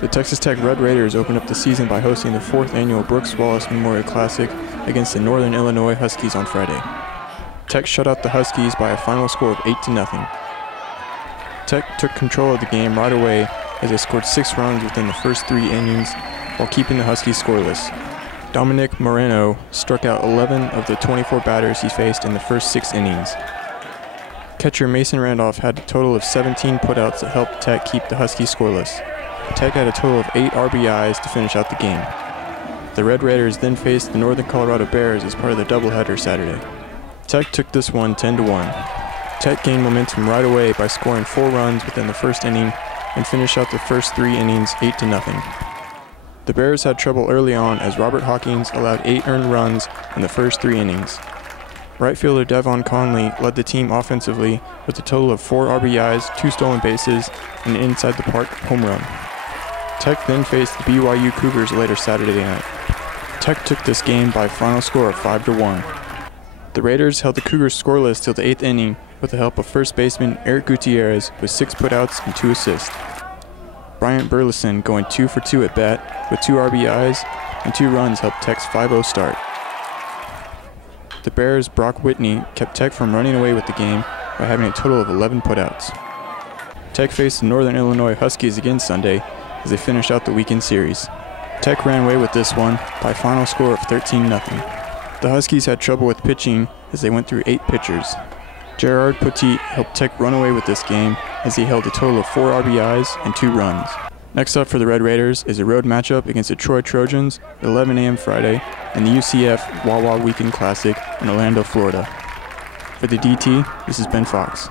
The Texas Tech Red Raiders opened up the season by hosting the 4th annual Brooks Wallace Memorial Classic against the Northern Illinois Huskies on Friday. Tech shut out the Huskies by a final score of 8-0. Tech took control of the game right away as they scored 6 runs within the first 3 innings while keeping the Huskies scoreless. Dominic Moreno struck out 11 of the 24 batters he faced in the first 6 innings. Catcher Mason Randolph had a total of 17 putouts that helped Tech keep the Huskies scoreless. Tech had a total of 8 RBIs to finish out the game. The Red Raiders then faced the Northern Colorado Bears as part of the doubleheader Saturday. Tech took this one 10-1. Tech gained momentum right away by scoring 4 runs within the first inning and finished out the first 3 innings 8-0. The Bears had trouble early on as Robert Hawkins allowed 8 earned runs in the first 3 innings. Right fielder Devon Conley led the team offensively with a total of 4 RBIs, 2 stolen bases, and an inside-the-park home run. Tech then faced the BYU Cougars later Saturday night. Tech took this game by a final score of 5-1. The Raiders held the Cougars scoreless till the 8th inning with the help of first baseman Eric Gutierrez with 6 putouts and 2 assists. Bryant Burleson going 2 for 2 at bat with 2 RBIs and 2 runs helped Tech's 5-0 start. The Bears' Brock Whitney kept Tech from running away with the game by having a total of 11 putouts. Tech faced the Northern Illinois Huskies again Sunday as they finished out the weekend series. Tech ran away with this one by a final score of 13-0. The Huskies had trouble with pitching as they went through 8 pitchers. Gerard Poteet helped Tech run away with this game as he held a total of 4 RBIs and 2 runs. Next up for the Red Raiders is a road matchup against the Troy Trojans at 11 a.m. Friday and the UCF Wawa Weekend Classic in Orlando, Florida. For the DT, this is Ben Fox.